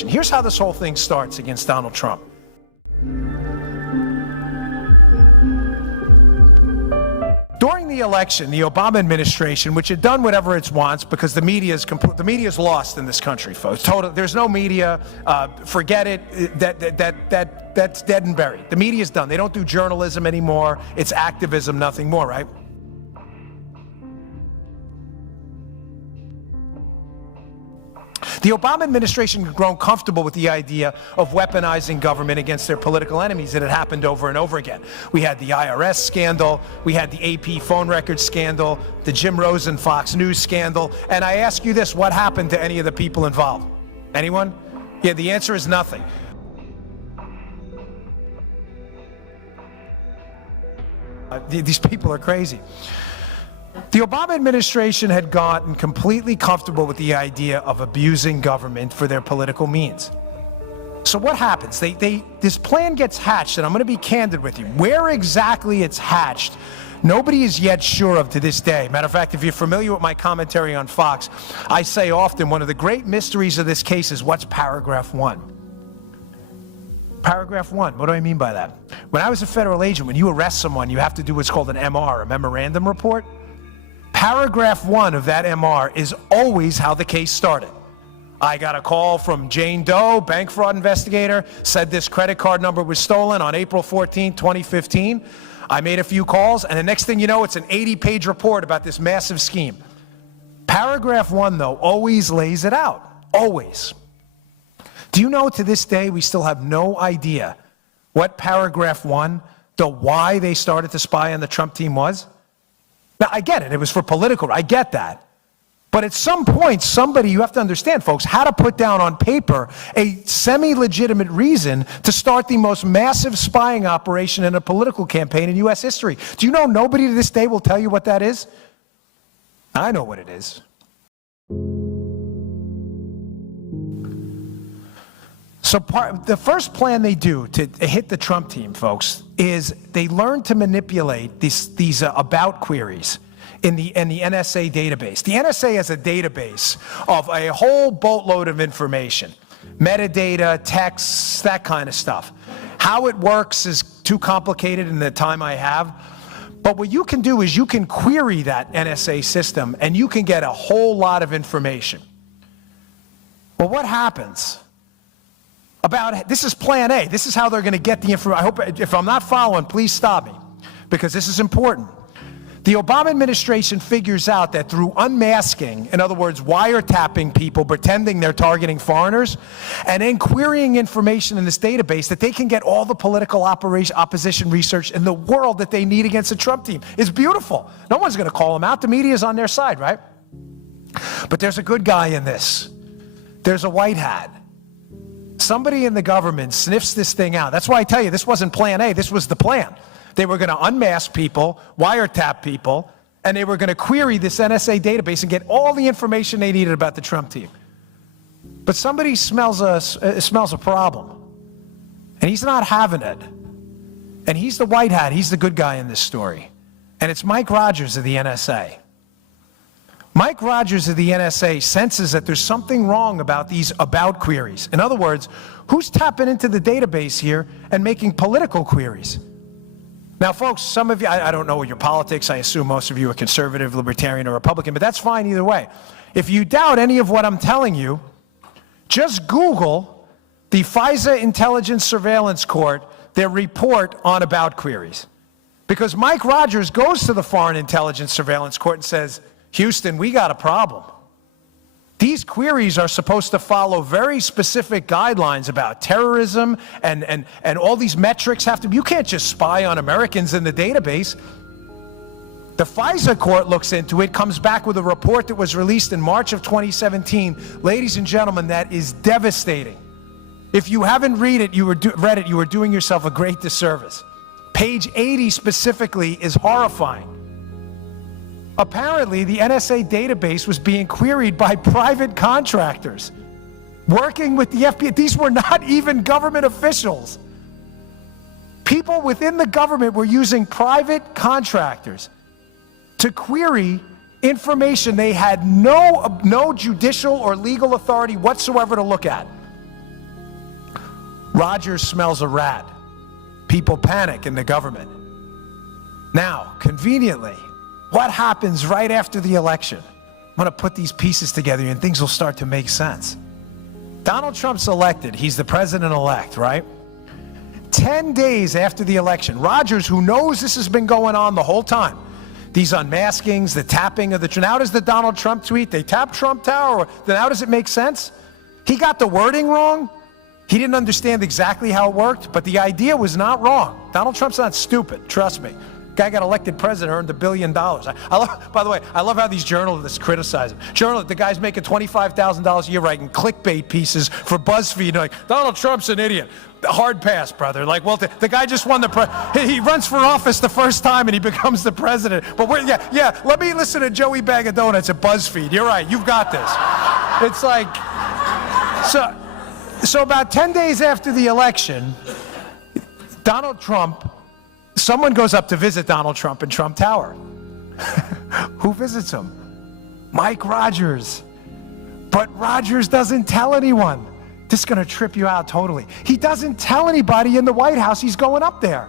administration. Here's how this whole thing starts against Donald Trump. During the election, the Obama administration, which had done whatever it wants because the media is lost in this country, folks. There's no media. Forget it. That's dead and buried. The media's done. They don't do journalism anymore. It's activism, nothing more, right? The Obama administration had grown comfortable with the idea of weaponizing government against their political enemies. It had happened over and over again. We had the IRS scandal, we had the AP phone records scandal, the Jim Rosen Fox News scandal, and I ask you this, what happened to any of the people involved? Anyone? Yeah, the answer is nothing. These people are crazy. The Obama administration had gotten completely comfortable with the idea of abusing government for their political means. So what happens? This plan gets hatched, and I'm going to be candid with you. Where exactly it's hatched, nobody is yet sure of to this day. Matter of fact, if you're familiar with my commentary on Fox, I say often one of the great mysteries of this case is what's paragraph 1? Paragraph 1, what do I mean by that? When I was a federal agent, when you arrest someone, you have to do what's called an MR, a memorandum report. Paragraph 1 of that MR is always how the case started. I got a call from Jane Doe, bank fraud investigator, said this credit card number was stolen on April 14, 2015. I made a few calls, and the next thing you know, it's an 80-page report about this massive scheme. Paragraph 1, though, always lays it out. Always. Do you know to this day we still have no idea what paragraph 1, the why they started to spy on the Trump team was? Now, I get it. It was for political. I get that. But at some point, somebody, you have to understand, folks, had to put down on paper a semi-legitimate reason to start the most massive spying operation in a political campaign in U.S. history. Do you know nobody to this day will tell you what that is? I know what it is. So the first plan they do to hit the Trump team, folks, is they learn to manipulate these about queries in the NSA database. The NSA has a database of a whole boatload of information, metadata, texts, that kind of stuff. How it works is too complicated in the time I have. But what you can do is you can query that NSA system and you can get a whole lot of information. Well, what happens? This is plan A. This is how they're going to get the information. I hope, if I'm not following, please stop me, because this is important. The Obama administration figures out that through unmasking, in other words, wiretapping people, pretending they're targeting foreigners, and then querying information in this database, that they can get all the political opposition research in the world that they need against the Trump team. It's beautiful. No one's going to call them out. The media's on their side, right? But there's a good guy in this. There's a white hat. Somebody in the government sniffs this thing out. That's why I tell you, this wasn't plan A, this was the plan. They were going to unmask people, wiretap people, and they were going to query this NSA database and get all the information they needed about the Trump team. But somebody smells a problem, and he's not having it. And he's the white hat, he's the good guy in this story. And it's Mike Rogers of the NSA. Mike Rogers of the NSA senses that there's something wrong about these about queries. In other words, who's tapping into the database here and making political queries? Now, folks, some of you, I don't know your politics. I assume most of you are conservative, libertarian, or Republican, but that's fine either way. If you doubt any of what I'm telling you, just Google the FISA Intelligence Surveillance Court, their report on about queries. Because Mike Rogers goes to the Foreign Intelligence Surveillance Court and says, Houston, we got a problem. These queries are supposed to follow very specific guidelines about terrorism, and all these metrics have to be, you can't just spy on Americans in the database. The FISA court looks into it, comes back with a report that was released in March of 2017. Ladies and gentlemen, that is devastating. If you haven't read it, you were doing yourself a great disservice. Page 80 specifically is horrifying. Apparently, the NSA database was being queried by private contractors working with the FBI. These were not even government officials. People within the government were using private contractors to query information they had no judicial or legal authority whatsoever to look at. Rogers smells a rat. People panic in the government. Now, conveniently, what happens right after the election? I'm going to put these pieces together and things will start to make sense. Donald Trump's elected. He's the president-elect, right? 10 days after the election, Rogers, who knows this has been going on the whole time, these unmaskings, the tapping of the... Now does the Donald Trump tweet, they tap Trump Tower, then how does it make sense? He got the wording wrong. He didn't understand exactly how it worked, but the idea was not wrong. Donald Trump's not stupid, trust me. Guy got elected president, earned $1 billion. I love, by the way, I love how these journalists criticize him. The guy's making $25,000 a year writing clickbait pieces for BuzzFeed. Like, Donald Trump's an idiot. Hard pass, brother. Like, well, the guy just won he runs for office the first time and he becomes the president. But let me listen to Joey Bag of Donuts at BuzzFeed. You're right, you've got this. It's like, so about 10 days after the election, Donald Trump, someone goes up to visit Donald Trump in Trump Tower. Who visits him? Mike Rogers. But Rogers doesn't tell anyone. This is going to trip you out totally. He doesn't tell anybody in the White House he's going up there.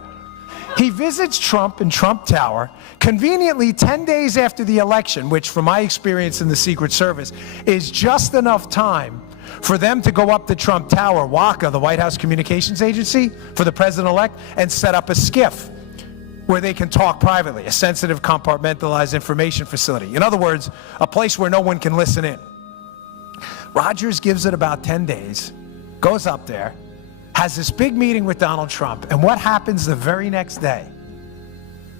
He visits Trump in Trump Tower, conveniently 10 days after the election, which from my experience in the Secret Service is just enough time for them to go up to Trump Tower, WACA, the White House Communications Agency, for the president-elect, and set up a SCIF where they can talk privately, a sensitive, compartmentalized information facility. In other words, a place where no one can listen in. Rogers gives it about 10 days, goes up there, has this big meeting with Donald Trump, and what happens the very next day?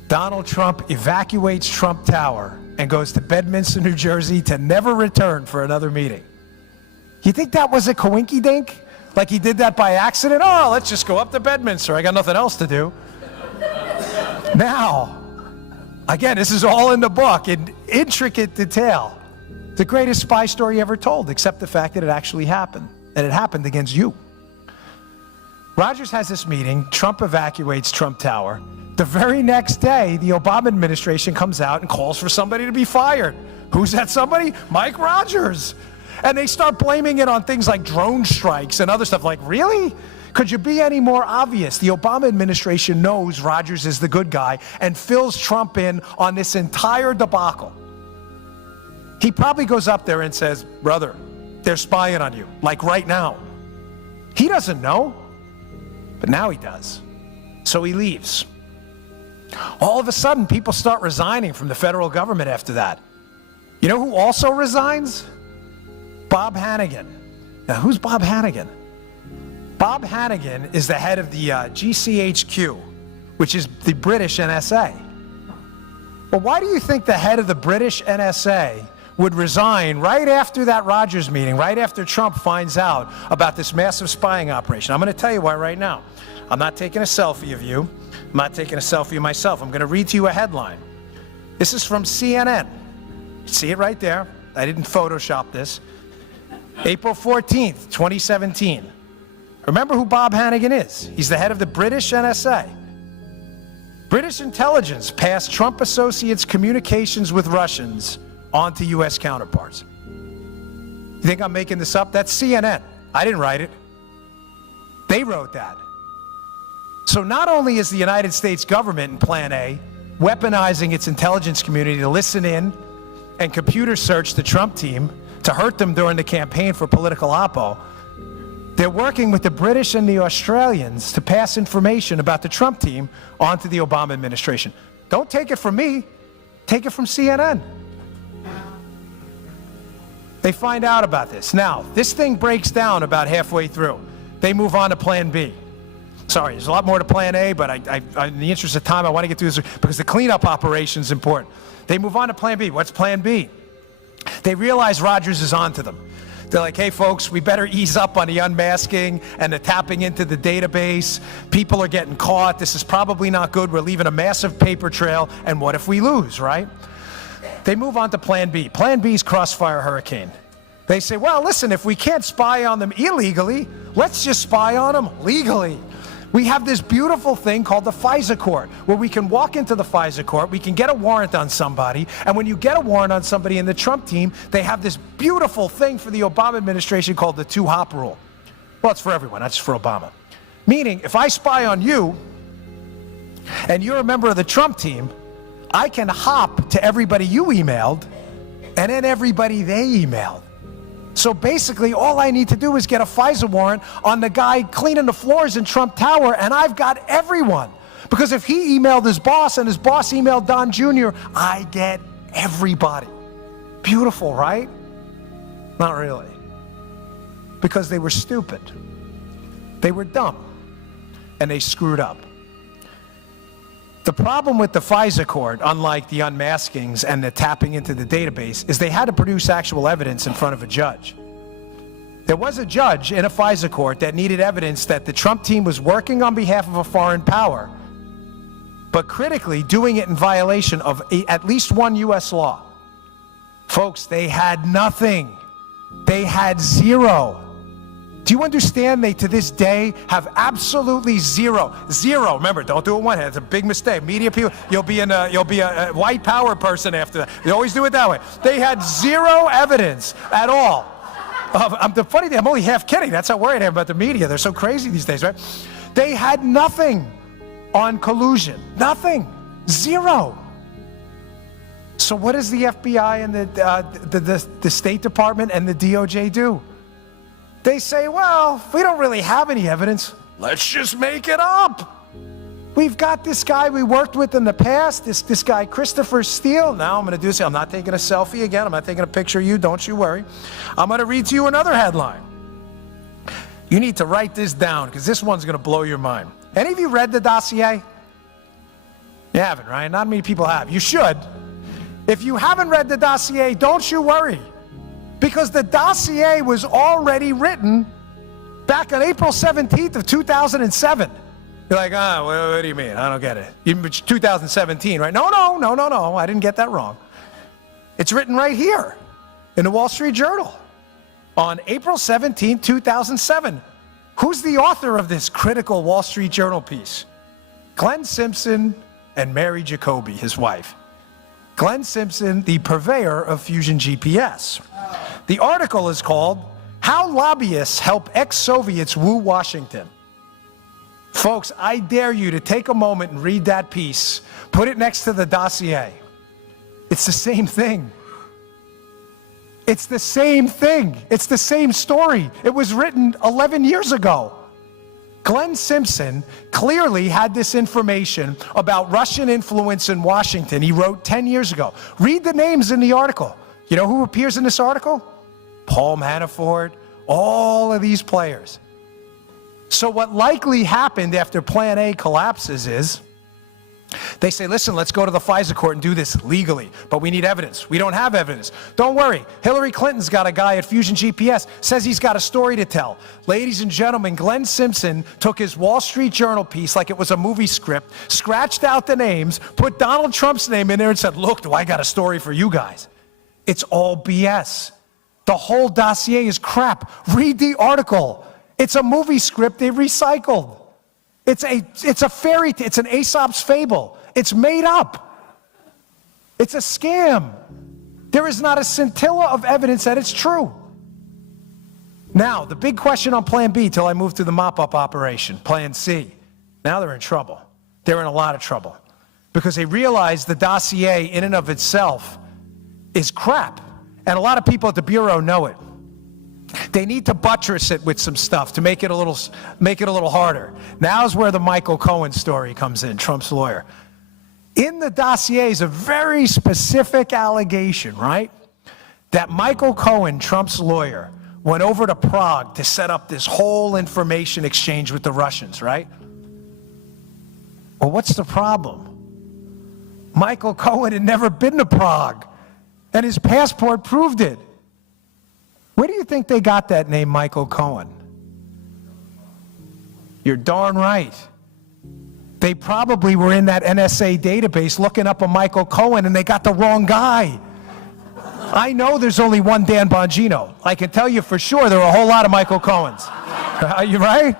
Donald Trump evacuates Trump Tower and goes to Bedminster, New Jersey to never return for another meeting. You think that was a coinky-dink? Like he did that by accident? Oh, let's just go up to Bedminster. I got nothing else to do. Now, again, this is all in the book in intricate detail. The greatest spy story ever told, except the fact that it actually happened, and it happened against you. Rogers has this meeting, Trump evacuates Trump Tower. The very next day, the Obama administration comes out and calls for somebody to be fired. Who's that somebody? Mike Rogers. And they start blaming it on things like drone strikes and other stuff. Like, really? Could you be any more obvious? The Obama administration knows Rogers is the good guy and fills Trump in on this entire debacle. He probably goes up there and says, brother, they're spying on you, like right now. He doesn't know, but now he does. So he leaves. All of a sudden, people start resigning from the federal government after that. You know who also resigns? Bob Hannigan. Now, who's Bob Hannigan? Bob Hannigan is the head of the GCHQ, which is the British NSA. Well, why do you think the head of the British NSA would resign right after that Rogers meeting, right after Trump finds out about this massive spying operation? I'm going to tell you why right now. I'm not taking a selfie of you. I'm not taking a selfie of myself. I'm going to read to you a headline. This is from CNN. See it right there. I didn't Photoshop this. April 14th, 2017. Remember who Bob Hannigan is. He's the head of the British NSA. British intelligence passed Trump associates' communications with Russians onto U.S. counterparts. You think I'm making this up? That's CNN. I didn't write it. They wrote that. So not only is the United States government in Plan A weaponizing its intelligence community to listen in and computer search the Trump team to hurt them during the campaign for political oppo, they're working with the British and the Australians to pass information about the Trump team onto the Obama administration. Don't take it from me. Take it from CNN. They find out about this. Now, this thing breaks down about halfway through. They move on to Plan B. Sorry, there's a lot more to Plan A, but in the interest of time, I want to get through this because the cleanup operation is important. They move on to Plan B. What's Plan B? They realize Rogers is onto them. They're like, hey, folks, we better ease up on the unmasking and the tapping into the database. People are getting caught. This is probably not good. We're leaving a massive paper trail. And what if we lose, right? They move on to Plan B. Plan B is Crossfire Hurricane. They say, well, listen, if we can't spy on them illegally, let's just spy on them legally. We have this beautiful thing called the FISA court, where we can walk into the FISA court, we can get a warrant on somebody, and when you get a warrant on somebody in the Trump team, they have this beautiful thing for the Obama administration called the two-hop rule. Well, it's for everyone, not just for Obama. Meaning, if I spy on you and you're a member of the Trump team, I can hop to everybody you emailed and then everybody they emailed. So basically, all I need to do is get a FISA warrant on the guy cleaning the floors in Trump Tower, and I've got everyone. Because if he emailed his boss and his boss emailed Don Jr., I get everybody. Beautiful, right? Not really. Because they were stupid. They were dumb. And they screwed up. The problem with the FISA court, unlike the unmaskings and the tapping into the database, is they had to produce actual evidence in front of a judge. There was a judge in a FISA court that needed evidence that the Trump team was working on behalf of a foreign power, but critically doing it in violation of at least one U.S. law. Folks, they had nothing. They had zero. Do you understand they, to this day, have absolutely zero? Zero. Remember, don't do it one hand. It's a big mistake. Media people, you'll be a white power person after that. They always do it that way. They had zero evidence at all. The funny thing, I'm only half kidding. That's how worried I am about the media. They're so crazy these days, right? They had nothing on collusion. Nothing. Zero. So what does the FBI and the State Department and the DOJ do? They say, well, we don't really have any evidence. Let's just make it up. We've got this guy we worked with in the past, this guy Christopher Steele. Now I'm going to do this. I'm not taking a selfie again. I'm not taking a picture of you. Don't you worry. I'm going to read to you another headline. You need to write this down because this one's going to blow your mind. Any of you read the dossier? You haven't, right? Not many people have. You should. If you haven't read the dossier, don't you worry. Because the dossier was already written back on April 17th of 2007. You're like, what do you mean? I don't get it. It's 2017, right? No, I didn't get that wrong. It's written right here in the Wall Street Journal on April 17, 2007. Who's the author of this critical Wall Street Journal piece? Glenn Simpson and Mary Jacoby, his wife. Glenn Simpson, the purveyor of Fusion GPS. The article is called, How Lobbyists Help Ex-Soviets Woo Washington. Folks, I dare you to take a moment and read that piece. Put it next to the dossier. It's the same thing. It's the same thing. It's the same story. It was written 11 years ago. Glenn Simpson clearly had this information about Russian influence in Washington. He wrote 10 years ago. Read the names in the article. You know who appears in this article? Paul Manafort, all of these players. So what likely happened after Plan A collapses is they say, listen, let's go to the FISA court and do this legally, but we need evidence. We don't have evidence. Don't worry. Hillary Clinton's got a guy at Fusion GPS, says he's got a story to tell. Ladies and gentlemen, Glenn Simpson took his Wall Street Journal piece like it was a movie script, scratched out the names, put Donald Trump's name in there and said, look, do I got a story for you guys? It's all BS. The whole dossier is crap. Read the article. It's a movie script they recycled. It's a fairy tale. It's an Aesop's fable. It's made up. It's a scam. There is not a scintilla of evidence that it's true. Now, the big question on Plan B till I move to the mop-up operation, Plan C. Now they're in trouble. They're in a lot of trouble because they realize the dossier in and of itself is crap. And a lot of people at the Bureau know it. They need to buttress it with some stuff to make it a little harder. Now's where the Michael Cohen story comes in, Trump's lawyer. In the dossier is a very specific allegation, right? That Michael Cohen, Trump's lawyer, went over to Prague to set up this whole information exchange with the Russians, right? Well, what's the problem? Michael Cohen had never been to Prague, and his passport proved it. Where do you think they got that name, Michael Cohen? You're darn right. They probably were in that NSA database looking up a Michael Cohen and they got the wrong guy. I know there's only one Dan Bongino. I can tell you for sure there are a whole lot of Michael Cohens. Are you right?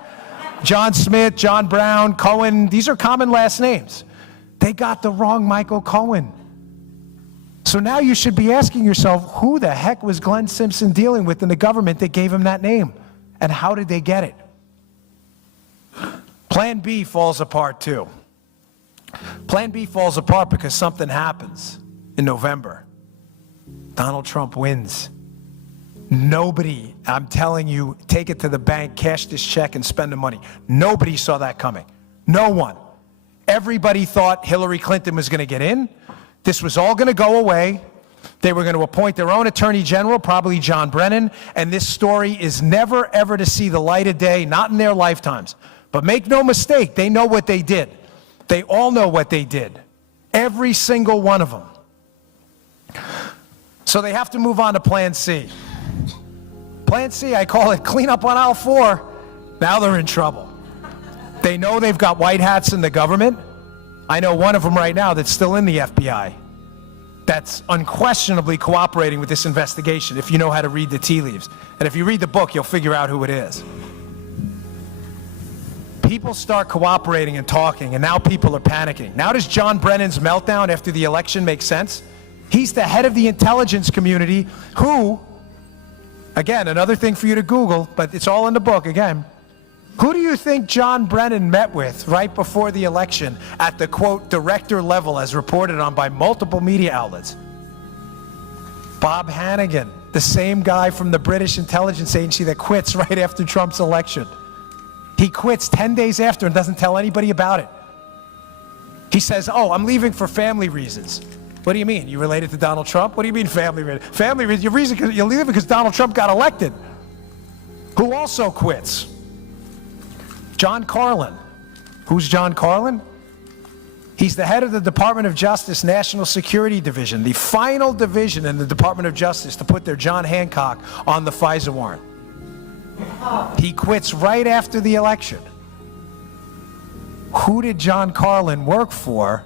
John Smith, John Brown, Cohen, these are common last names. They got the wrong Michael Cohen. So now you should be asking yourself, who the heck was Glenn Simpson dealing with in the government that gave him that name? And how did they get it? Plan B falls apart too. Plan B falls apart because something happens in November. Donald Trump wins. Nobody, I'm telling you, take it to the bank, cash this check, and spend the money. Nobody saw that coming. No one. Everybody thought Hillary Clinton was going to get in. This was all going to go away. They were going to appoint their own attorney general, probably John Brennan, and this story is never, ever to see the light of day, not in their lifetimes. But make no mistake, they know what they did. They all know what they did. Every single one of them. So they have to move on to Plan C. Plan C, I call it clean up on aisle 4. Now they're in trouble. They know they've got white hats in the government. I know one of them right now that's still in the FBI. That's unquestionably cooperating with this investigation, if you know how to read the tea leaves. And if you read the book, you'll figure out who it is. People start cooperating and talking, and now people are panicking. Now does John Brennan's meltdown after the election make sense? He's the head of the intelligence community who, again, another thing for you to Google, but it's all in the book again. Who do you think John Brennan met with right before the election at the, quote, director level as reported on by multiple media outlets? Bob Hannigan, the same guy from the British intelligence agency that quits right after Trump's election. He quits 10 days after and doesn't tell anybody about it. He says, oh, I'm leaving for family reasons. What do you mean? You related to Donald Trump? What do you mean family reasons? Family reasons, you're leaving because Donald Trump got elected. Who also quits? John Carlin. Who's John Carlin? He's the head of the Department of Justice National Security Division, the final division in the Department of Justice to put their John Hancock on the FISA warrant. He quits right after the election. Who did John Carlin work for?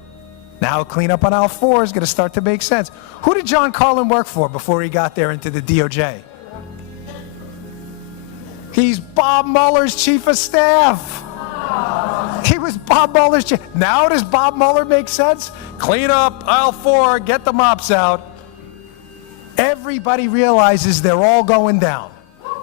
Now clean up on aisle 4 is going to start to make sense. Who did John Carlin work for before he got there into the DOJ? He's Bob Mueller's chief of staff. He was Bob Mueller's chief. Now does Bob Mueller make sense? Clean up aisle 4, get the mops out. Everybody realizes they're all going down.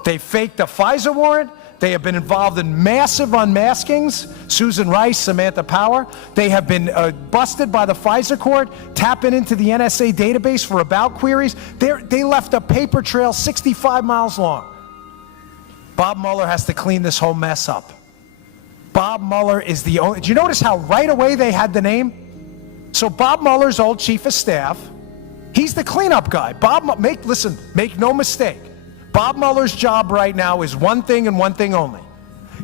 They faked a FISA warrant. They have been involved in massive unmaskings. Susan Rice, Samantha Power. They have been busted by the FISA court, tapping into the NSA database for about queries. They left a paper trail 65 miles long. Bob Mueller has to clean this whole mess up. Bob Mueller is the only... Do you notice how right away they had the name? So Bob Mueller's old chief of staff, he's the cleanup guy. Listen, make no mistake. Bob Mueller's job right now is one thing and one thing only.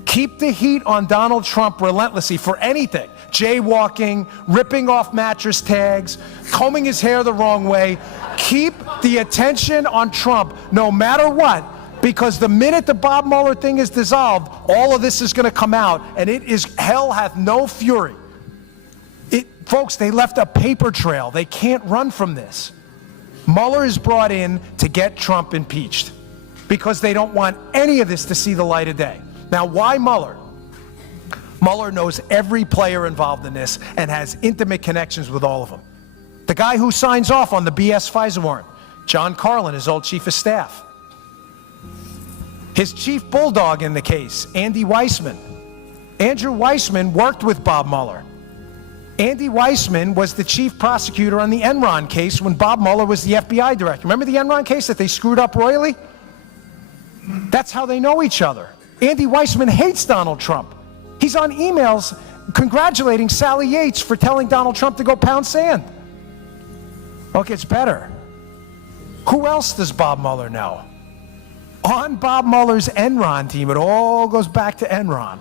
Keep the heat on Donald Trump relentlessly for anything. Jaywalking, ripping off mattress tags, combing his hair the wrong way. Keep the attention on Trump no matter what, because the minute the Bob Mueller thing is dissolved, all of this is going to come out, and it is hell hath no fury. Folks, they left a paper trail. They can't run from this. Mueller is brought in to get Trump impeached because they don't want any of this to see the light of day. Now, why Mueller? Mueller knows every player involved in this and has intimate connections with all of them. The guy who signs off on the BS FISA warrant, John Carlin, his old chief of staff. His chief bulldog in the case, Andy Weissman. Andrew Weissman worked with Bob Mueller. Andy Weissman was the chief prosecutor on the Enron case when Bob Mueller was the FBI director. Remember the Enron case that they screwed up royally? That's how they know each other. Andy Weissman hates Donald Trump. He's on emails congratulating Sally Yates for telling Donald Trump to go pound sand. Well, it gets better. Who else does Bob Mueller know? On Bob Mueller's Enron team, it all goes back to Enron.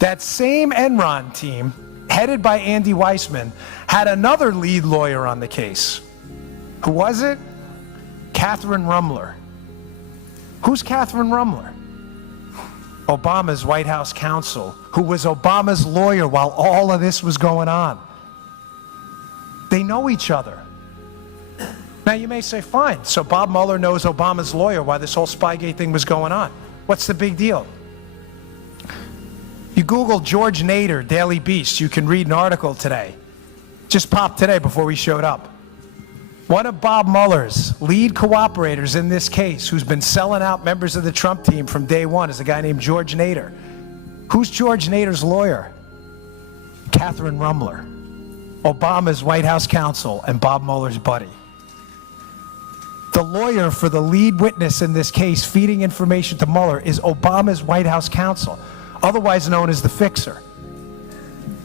That same Enron team, headed by Andy Weissman, had another lead lawyer on the case. Who was it? Catherine Rumler. Who's Catherine Rumler? Obama's White House counsel, who was Obama's lawyer while all of this was going on. They know each other. Now you may say, fine, so Bob Mueller knows Obama's lawyer while this whole Spygate thing was going on. What's the big deal? You Google George Nader, Daily Beast, you can read an article today. Just popped today before we showed up. One of Bob Mueller's lead cooperators in this case, who's been selling out members of the Trump team from day one, is a guy named George Nader. Who's George Nader's lawyer? Catherine Rumler, Obama's White House counsel and Bob Mueller's buddy. The lawyer for the lead witness in this case feeding information to Mueller is Obama's White House counsel, otherwise known as the fixer.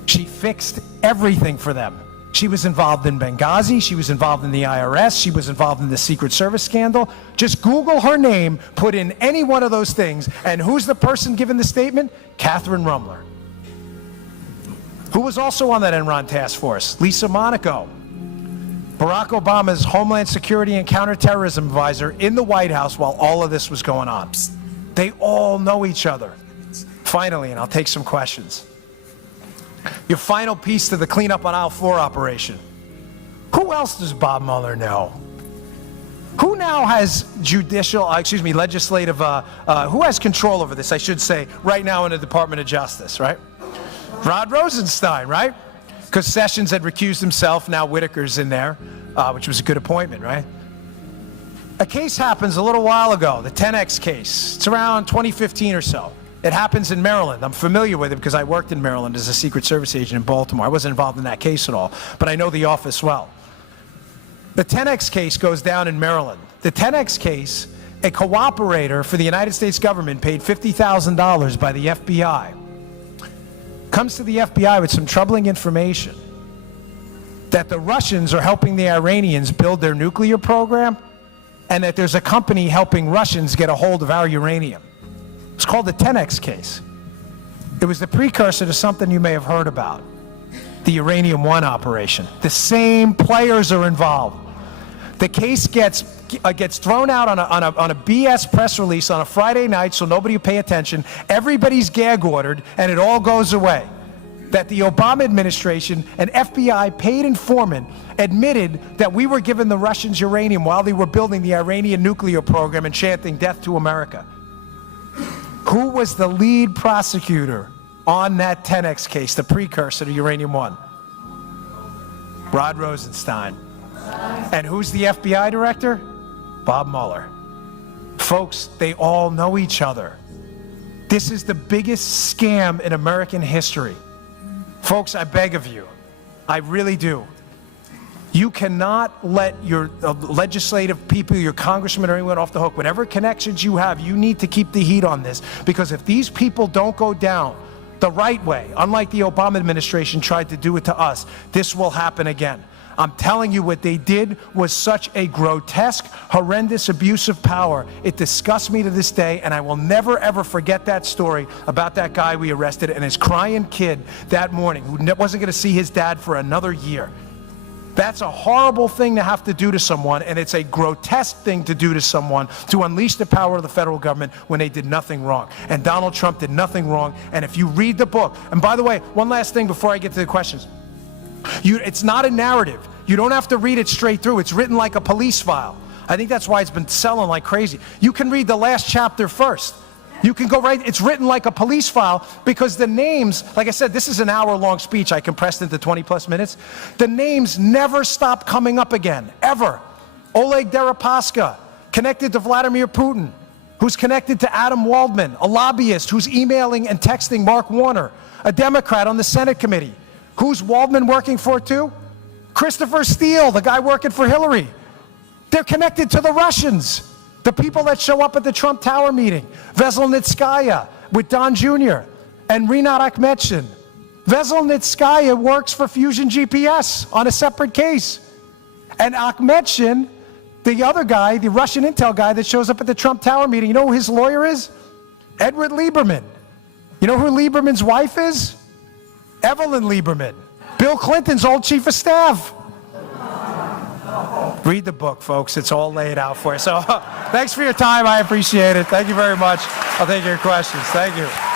She fixed everything for them. She was involved in Benghazi, she was involved in the IRS, she was involved in the Secret Service scandal. Just Google her name, put in any one of those things, and who's the person giving the statement? Catherine Rumler. Who was also on that Enron task force? Lisa Monaco, Barack Obama's Homeland Security and Counterterrorism advisor in the White House while all of this was going on. They all know each other. Finally, and I'll take some questions. Your final piece to the cleanup on aisle 4 operation. Who else does Bob Mueller know? Who now has legislative, who has control over this, I should say, right now in the Department of Justice, right? Rod Rosenstein, right? Because Sessions had recused himself, now Whitaker's in there, which was a good appointment, right? A case happens a little while ago, the 10X case. It's around 2015 or so. It happens in Maryland. I'm familiar with it because I worked in Maryland as a Secret Service agent in Baltimore. I wasn't involved in that case at all, but I know the office well. The 10X case goes down in Maryland. The 10X case, a cooperator for the United States government paid $50,000 by the FBI. Comes to the FBI with some troubling information that the Russians are helping the Iranians build their nuclear program and that there's a company helping Russians get a hold of our uranium. It's called the 10X case. It was the precursor to something you may have heard about, the Uranium One operation. The same players are involved. The case gets thrown out on a BS press release on a Friday night so nobody will pay attention. Everybody's gag ordered and it all goes away. That the Obama administration, an FBI paid informant, admitted that we were giving the Russians uranium while they were building the Iranian nuclear program and chanting death to America. Who was the lead prosecutor on that 10X case, the precursor to Uranium One? Rod Rosenstein. And who's the FBI director? Bob Mueller. Folks, they all know each other. This is the biggest scam in American history. Folks, I beg of you, I really do. You cannot let your legislative people, your congressmen or anyone off the hook. Whatever connections you have, you need to keep the heat on this, because if these people don't go down the right way, unlike the Obama administration tried to do it to us, this will happen again. I'm telling you, what they did was such a grotesque, horrendous abuse of power. It disgusts me to this day, and I will never, ever forget that story about that guy we arrested and his crying kid that morning who wasn't going to see his dad for another year. That's a horrible thing to have to do to someone, and it's a grotesque thing to do to someone, to unleash the power of the federal government when they did nothing wrong. And Donald Trump did nothing wrong. And if you read the book, and by the way, one last thing before I get to the questions. It's not a narrative. You don't have to read it straight through. It's written like a police file. I think that's why it's been selling like crazy. You can read the last chapter first. You can go right, it's written like a police file, because the names, like I said, this is an hour-long speech I compressed into 20-plus minutes. The names never stop coming up again, ever. Oleg Deripaska, connected to Vladimir Putin, who's connected to Adam Waldman, a lobbyist who's emailing and texting Mark Warner, a Democrat on the Senate committee. Who's Waldman working for too? Christopher Steele, the guy working for Hillary. They're connected to the Russians. The people that show up at the Trump Tower meeting, Veselnitskaya with Don Jr. and Rinat Akhmetshin. Veselnitskaya works for Fusion GPS on a separate case. And Akhmetshin, the other guy, the Russian intel guy that shows up at the Trump Tower meeting, you know who his lawyer is? Edward Lieberman. You know who Lieberman's wife is? Evelyn Lieberman, Bill Clinton's old chief of staff. Read the book, folks. It's all laid out for you. So thanks for your time. I appreciate it. Thank you very much. I'll take your questions. Thank you.